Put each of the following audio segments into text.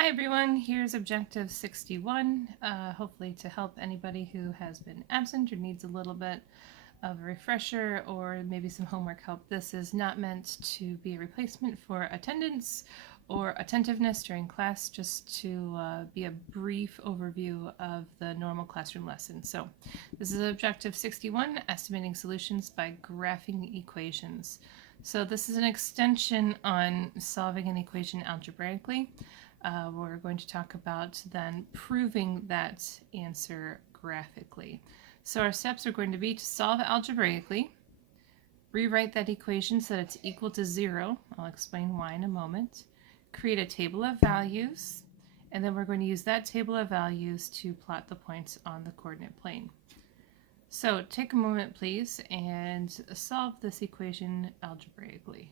Hi everyone, here's objective 61, hopefully to help anybody who has been absent or needs a little bit of a refresher or maybe some homework help. This is not meant to be a replacement for attendance or attentiveness during class, just to be a brief overview of the normal classroom lesson. So this is objective 61, estimating solutions by graphing equations. So this is an extension on solving an equation algebraically. We're going to talk about then proving that answer graphically. So our steps are going to be to solve algebraically, rewrite that equation so that it's equal to 0. I'll explain why in a moment. Create a table of values, and then we're going to use that table of values to plot the points on the coordinate plane. So take a moment, please, and solve this equation algebraically,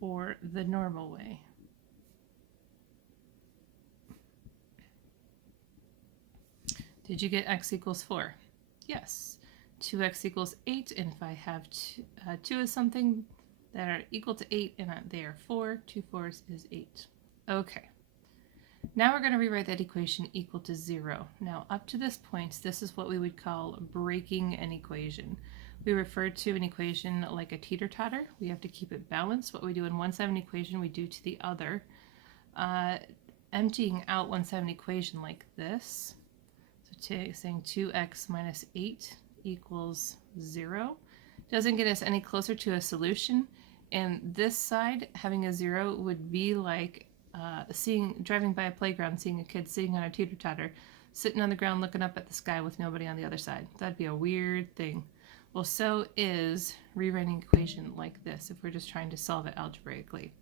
or the normal way. Did you get x equals 4? Yes. 2x equals 8, and if I have 2 is something that are equal to 8 and they are 4, 2 4s is 8. Okay. Now we're going to rewrite that equation equal to 0. Now up to this point, this is what we would call breaking an equation. We refer to an equation like a teeter-totter. We have to keep it balanced. What we do in one side of an equation, we do to the other. Emptying out one side of an equation like this, saying 2x minus 8 equals 0 doesn't get us any closer to a solution, and this side having a 0 would be like driving by a playground, seeing a kid sitting on a teeter-totter, sitting on the ground looking up at the sky with nobody on the other side. That'd be a weird thing. Well, so is rewriting an equation like this if we're just trying to solve it algebraically.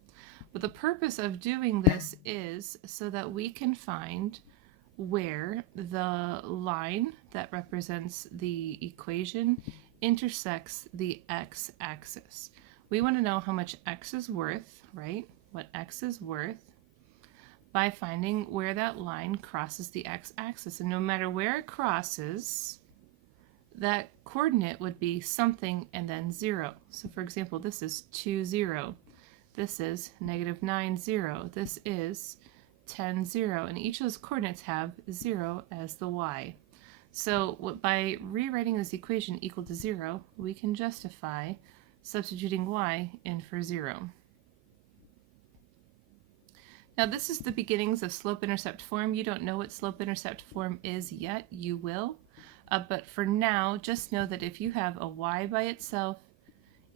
But the purpose of doing this is so that we can find where the line that represents the equation intersects the x-axis. We want to know how much x is worth, right? What x is worth by finding where that line crosses the x-axis. And no matter where it crosses, that coordinate would be something and then 0. So for example, this is 2, 0. This is -9, 0. This is 10, 0, and each of those coordinates have 0 as the y. So by rewriting this equation equal to 0, we can justify substituting y in for 0. Now this is the beginnings of slope-intercept form. You don't know what slope-intercept form is yet. You will. But for now, just know that if you have a y by itself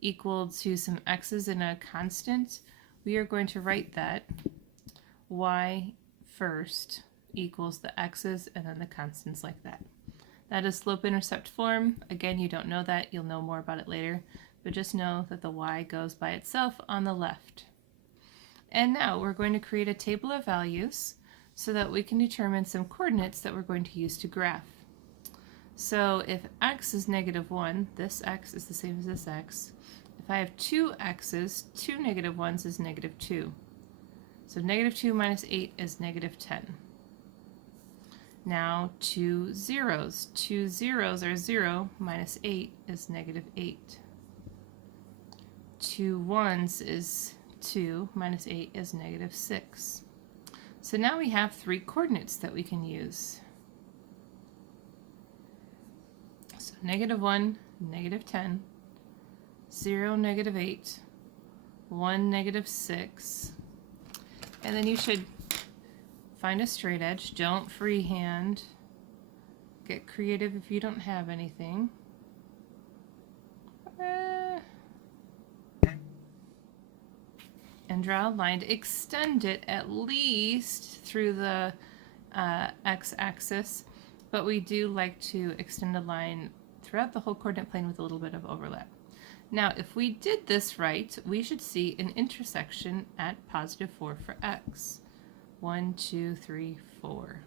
equal to some x's in a constant, we are going to write that y first equals the x's and then the constants like that. That is slope-intercept form. Again, you don't know that. You'll know more about it later. But just know that the y goes by itself on the left. And now we're going to create a table of values so that we can determine some coordinates that we're going to use to graph. So if x is -1, this x is the same as this x. If I have two x's, two negative ones is -2. So -2 minus 8 is -10. Now two zeros. Two zeros are 0 minus 8 is -8. Two ones is 2 minus 8 is -6. So now we have three coordinates that we can use. So -1, -10, 0, -8, 1, -6. And then you should find a straight edge. Don't freehand. Get creative if you don't have anything. And draw a line to extend it at least through the x-axis, but we do like to extend a line throughout the whole coordinate plane with a little bit of overlap. Now, if we did this right, we should see an intersection at +4 for x. 1, 2, 3, 4.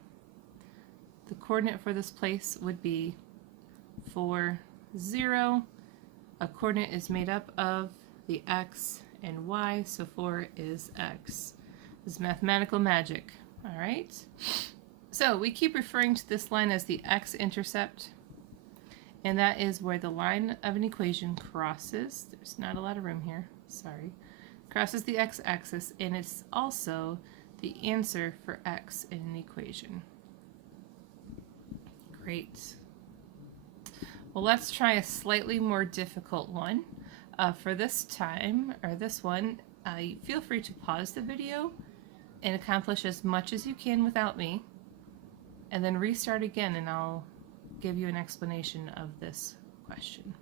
The coordinate for this place would be 4, 0. A coordinate is made up of the x and y, so 4 is x. This is mathematical magic, all right? So we keep referring to this line as the x-intercept, and that is where the line of an equation crosses. There's not a lot of room here, sorry. Crosses the x-axis, and it's also the answer for x in an equation. Great. Well, let's try a slightly more difficult one. For this time, or this one, feel free to pause the video and accomplish as much as you can without me, and then restart again and I'll give you an explanation of this question.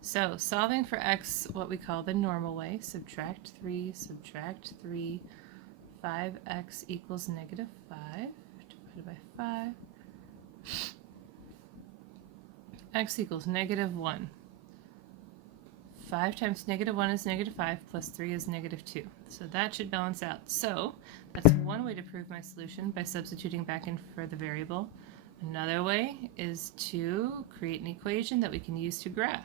So, solving for x what we call the normal way, subtract 3, 5x equals negative 5, divided by 5. X equals negative 1. 5 times negative 1 is negative 5, plus 3 is negative 2. So that should balance out. So that's one way to prove my solution, by substituting back in for the variable. Another way is to create an equation that we can use to graph.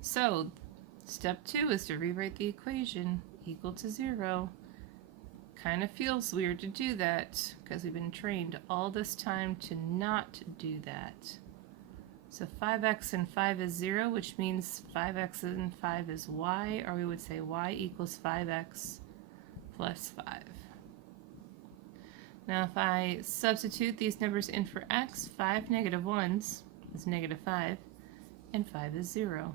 So step 2 is to rewrite the equation equal to 0. Kind of feels weird to do that because we've been trained all this time to not do that. So 5x and 5 is 0, which means 5x and 5 is y, or we would say y equals 5x plus 5. Now if I substitute these numbers in for x, 5 negative 1s is negative 5, and 5 is 0.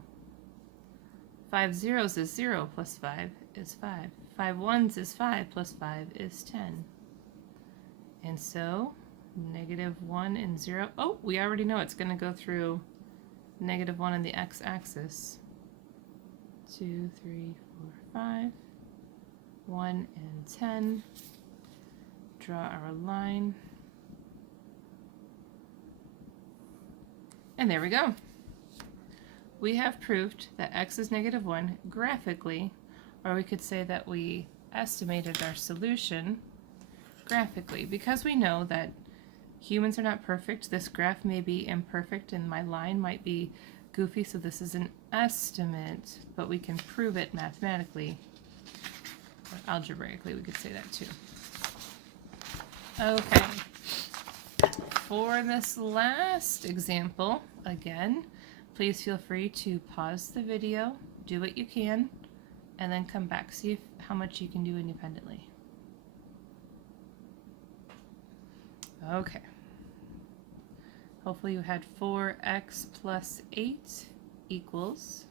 5 zeros is 0 plus 5 is 5. 5 1s is 5 plus 5 is 10. And so negative 1 and 0. Oh, we already know it's going to go through negative 1 on the x-axis. 2, 3, 4, 5. 1 and 10. Draw our line. And there we go. We have proved that x is negative 1 graphically, or we could say that we estimated our solution graphically. Because we know that humans are not perfect, this graph may be imperfect and my line might be goofy, so this is an estimate, but we can prove it mathematically, or algebraically, we could say that too. Okay, for this last example, again, please feel free to pause the video, do what you can, and then come back, see how much you can do independently. Okay. Hopefully you had 4x plus 8 equals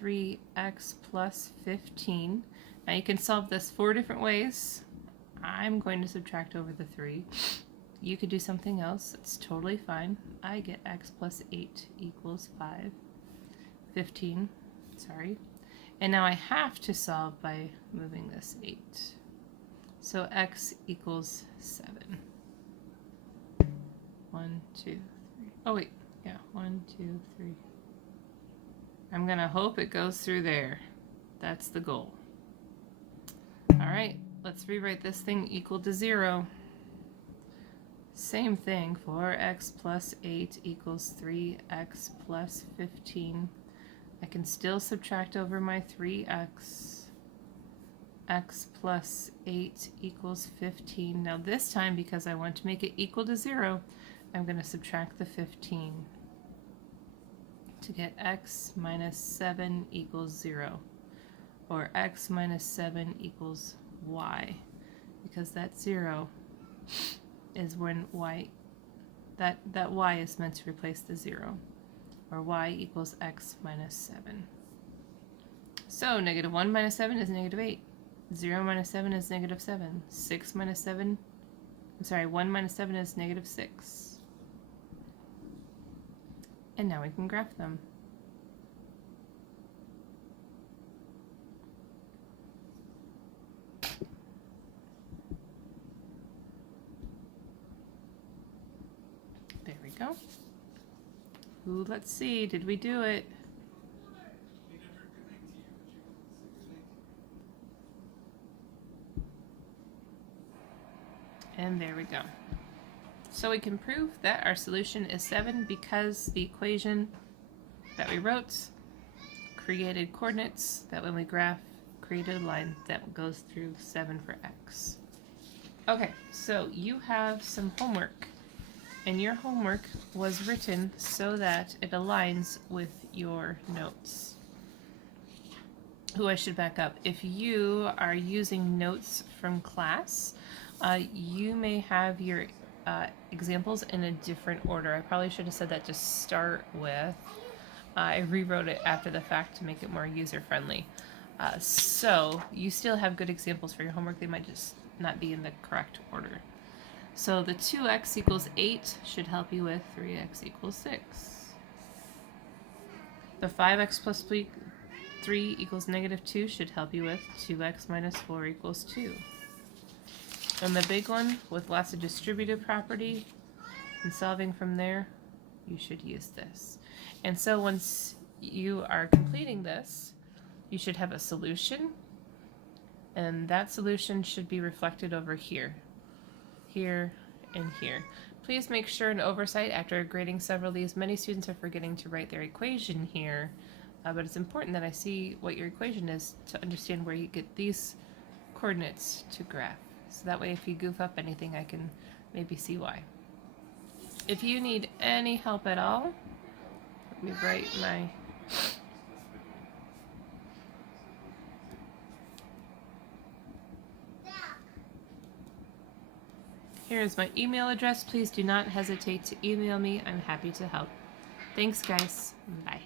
3x plus 15. Now you can solve this 4 different ways. I'm going to subtract over the 3. You could do something else. It's totally fine. I get x plus 8 equals 15. Sorry. And now I have to solve by moving this 8. So x equals 7. 1, 2, 3. Oh wait, yeah, 1, 2, 3. I'm gonna hope it goes through there. That's the goal. All right, let's rewrite this thing equal to 0. Same thing, 4x plus 8 equals 3x plus 15. I can still subtract over my 3x. X plus 8 equals 15. Now this time, because I want to make it equal to 0, I'm going to subtract the 15 to get x minus 7 equals 0, or x minus 7 equals y, because that 0 is when y, that y is meant to replace the 0, or y equals x minus 7. So negative 1 minus 7 is negative 8. 0 minus 7 is negative 7. 6 minus 7, I'm sorry, 1 minus 7 is negative 6. And now we can graph them. There we go. Ooh, let's see, did we do it? And there we go. So we can prove that our solution is 7 because the equation that we wrote created coordinates that when we graph created a line that goes through 7 for x. Okay, so you have some homework, and your homework was written so that it aligns with your notes. I should back up. If you are using notes from class, you may have your examples in a different order. I probably should have said that to start with. I rewrote it after the fact to make it more user-friendly. So you still have good examples for your homework. They might just not be in the correct order. So the 2x equals 8 should help you with 3x equals 6. The 5x plus 3 equals negative 2 should help you with 2x minus 4 equals 2. And the big one, with lots of distributive property and solving from there, you should use this. And so once you are completing this, you should have a solution, and that solution should be reflected over here, here, and here. Please make sure an oversight after grading several of these. Many students are forgetting to write their equation here, but it's important that I see what your equation is to understand where you get these coordinates to graph. So that way if you goof up anything, I can maybe see why. If you need any help at all, let me write my... Here is my email address. Please do not hesitate to email me. I'm happy to help. Thanks, guys. Bye.